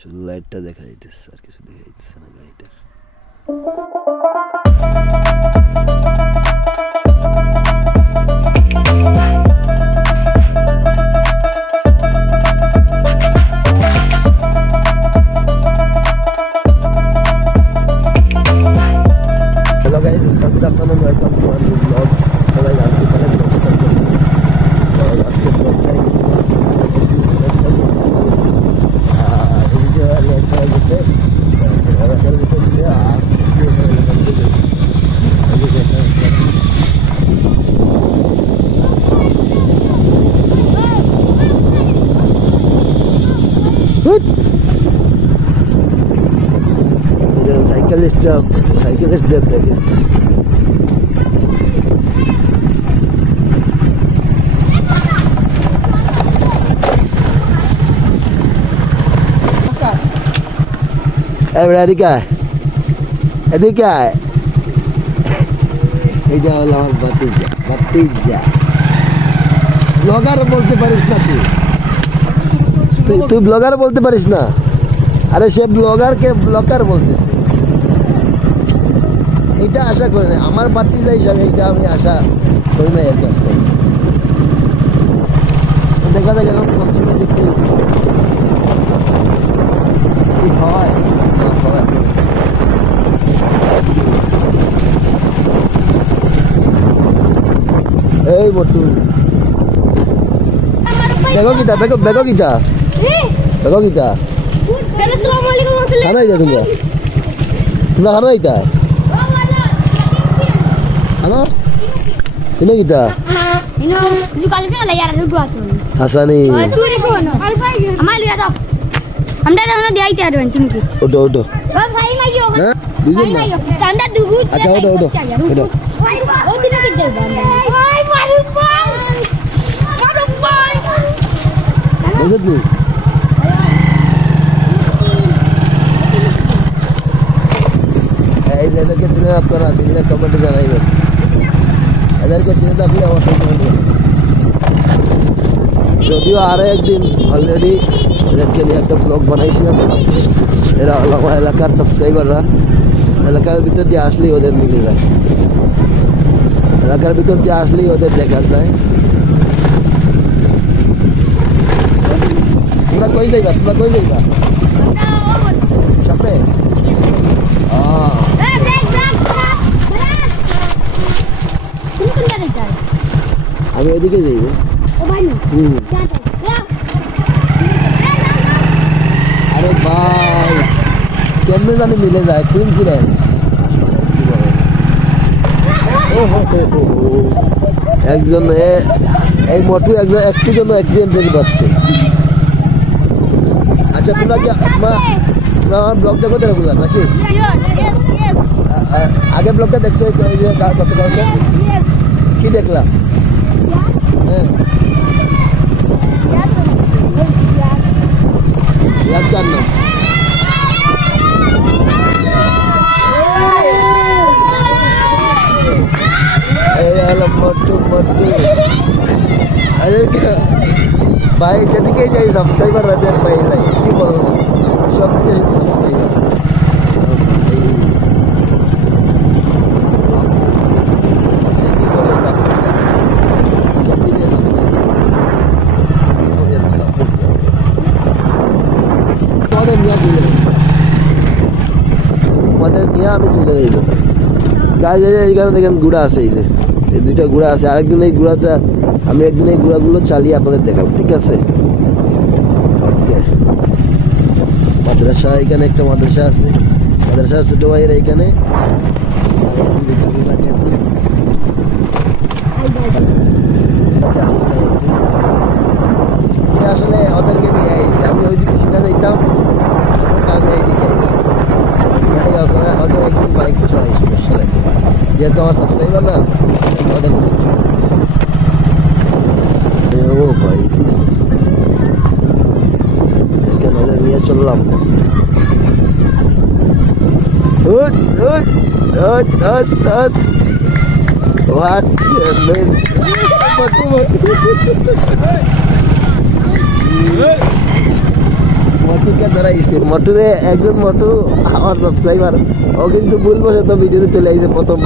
শুধু লাইটটা দেখা যাইতেছে, আর কিছু দেখা যাইতেছে না গাড়িটার। Hello guys, good afternoon, welcome to our new vlog. সবাই আজকে এখানে vlog start করছি। তো আজকে vlogটা এদিকে লেট হয়ে গেছে, এলাকার ভিতর দিয়ে সাইকেলের ডেপ দেখে এদিকে এদিকে এইটা হলো আমার বাতিজা। ব্লগার বলতে পারিস না তুই ব্লগার বলতে পারিস না? আরে সে ব্লগারকে ব্লগার বলতেছে, এইটা আশা করি না আমার বাতিজা হিসাবে, এইটা আমি আশা করি না এর কাছ থেকে। দেখা যাক এখন পশ্চিমের দিক থেকে কি হয় না হয়। এই বটু বেগো কিতা বেগো কিতা খানা যা তোমরা খানা আইতা হ্যালো কিনে কিতা হাসানি ওটো ওটো দুজন না আচ্ছা ওটো ওটো ওটো বুঝলি এই এদেরকে চিনে আপনারা চিনলে কমেন্টে জানাইবেন, এদেরকে চিনে থাকলে অবশ্যই কমেন্ট করবেন। যদিও আরো একদিন অলরেডি এদেরকে নিয়ে একটা ব্লগ বানাইছি আমি, এরা আমার এলাকার সাবস্ক্রাইবাররা, এলাকার ভিতর দিয়ে আসলেই ওদের মিলে যায়, এলাকার ভিতর দিয়ে আসলেই ওদের দেখা যায়। তোমরা কই যাইবা সামনে? আমি ওইদিকে যাইব। আরে ভাই কেমনে জানি মিলে যায়, কোইন্সিডেন্স। একজন এই মোটু একটু জন্য অ্যাক্সিডেন্ট হয়ে যাচ্ছে। আচ্ছা তোমরা কি আমার ব্লগ দেখো তো রেগুলার নাকি? আগে ব্লগটা দেখছো গতকালকে? কি দেখলাম? হ্যাঁ জানলাম ভাই যেদিকে যাই সাবস্ক্রাইবার রাতে পাই যাই, কি বলবো সব দিকে সাবস্ক্রাইবার। আমাদের নিয়ে আমি চলে যাইব গায়ে এইখানে দেখেন গুড়া আছে, এই যে এই দুইটা গুড়া আছে। আরেকদিন এই গুড়াটা আমি একদিন এই গুড়াগুলো চালিয়ে আপনাদের দেখাবো, ঠিক আছে? মাদ্রাসা, এখানে একটা মাদ্রাসা আছে, মাদ্রাসার ছোট ভাইয়ের এইখানে আসলে ওদেরকে নিয়ে আইছি, আমি ওইদিকে সিধা যাইতাম, আমি এইদিকে আইছি। যাই হোক ওদের একদিন বাইক চড়াইছি, যেহেতু আমার সাবস্ক্রাইবার না ওদের ভাই ওদের নিয়ে চললাম। What? মটুকে ধরাইছে মটুরে একজন মটু আমার সাবস্ক্রাইবার ও কিন্তু ভুলবশত ভিডিওতে চলে আসছে প্রথম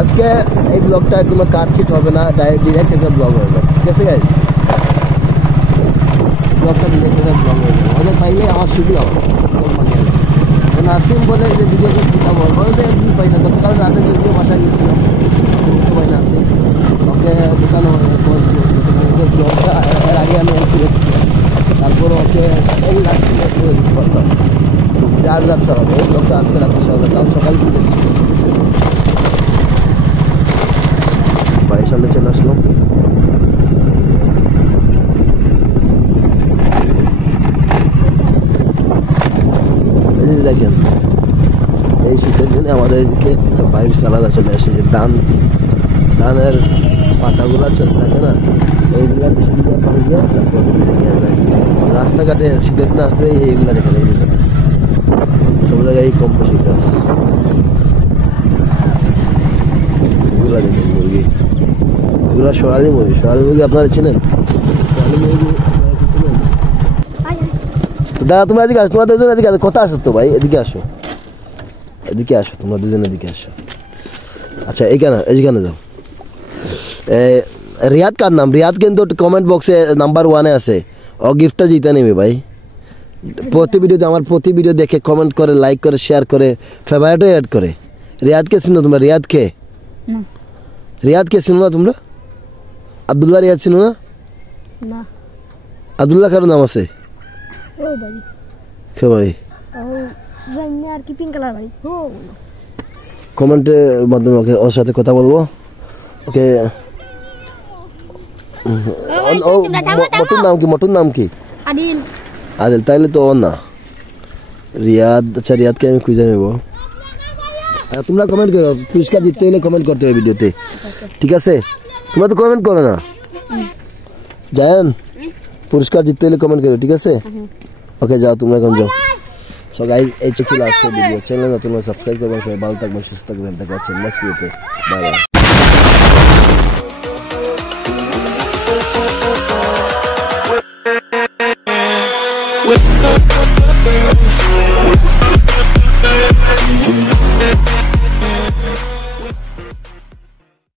আজকে এই ব্লগটা কোনো কাটছিট হবে না, ডিরেক্ট একটা ব্লগ হয়ে যাবে, ঠিক আছে গাইস? ব্লগটা ডিরেক্ট একটা ব্লগ হয়ে যাবে, ওদের পাইলে আমার সুবিধা হবে। নাসিম বলে যে ভিডিও দিতাম বলবো যে একদিন পাই না, গতকাল রাতে যদিও বাসায় গেছিলাম পাই নাসিম, ওকে দোকানে ব্লগটা এর আগে আমি করেছিলাম, তারপর ওকে এই রাত্রে করতাম আজ রাত চালাবো এই ব্লগটা, আজকে রাত্রে চালাবো, কাল সকাল কিন্তু বাড়ির সামনে চলে আসলাম। দেখেন এই শীতের দিনে আমাদের এদিকে একটা বাইক চালাদা চলে আসে, যে ধানের পাতাগুলা চলে থাকে না, এইগুলা পানি দিয়ে তারপর রাস্তাঘাটে শীতের দিনে আসলে এইগুলা দেখেন, সব জায়গায় কম বেশি গাছ, এগুলা দেখেন মুরগি, এগুলা সোনালী মুরগি আপনারা চেনেন? সোনালী মুরগি দাদা তোমরা এদিকে আসো, তোমরা দুজন এদিকে আসো, কথা আসো তো ভাই, এদিকে আসো তোমরা দুজন এদিকে আসো। আচ্ছা এইখানে যাও। রিয়াদ কার নাম? রিয়াদ কিন্তু কমেন্ট বক্সে নাম্বার 1-এ আছে, ও গিফটটা জিতে নেবে ভাই। আমার প্রতি ভিডিও দেখে কমেন্ট করে, লাইক করে, শেয়ার করে, ফেভারিটও অ্যাড করে। রিয়াদকে চিনো তোমরা? রিয়াদকে চিনো না তোমরা? আব্দুল্লাহ রিয়াদ চিনো না? আব্দুল্লাহ কারো নাম আছে? কমেন্টের মাধ্যমে ওর সাথে কথা বলবো। ওকে মোটুর নাম কি? আদিল। তাইলে তো ও না, রিয়াদ। আচ্ছা রিয়াদকে আমি খুঁজে নেব। তোমরা কমেন্ট করো, পুরস্কার জিততে হলে কমেন্ট করতে হবে ভিডিওতে, ঠিক আছে? তোমরা তো কমেন্ট করো না, জানেন? পুরস্কার জিততে হলে কমেন্ট করো, ঠিক আছে? ওকে যাও, তোমরা এখন যাও। সো গাইস এই ছিল আজকের ভিডিও। চ্যানেল নতুন সাবস্ক্রাইব করবেন, সবাই ভালো থাকবেন, সুস্থ থাকবেন, দেখা হচ্ছে নেক্সট ভিডিওতে। Bye bye.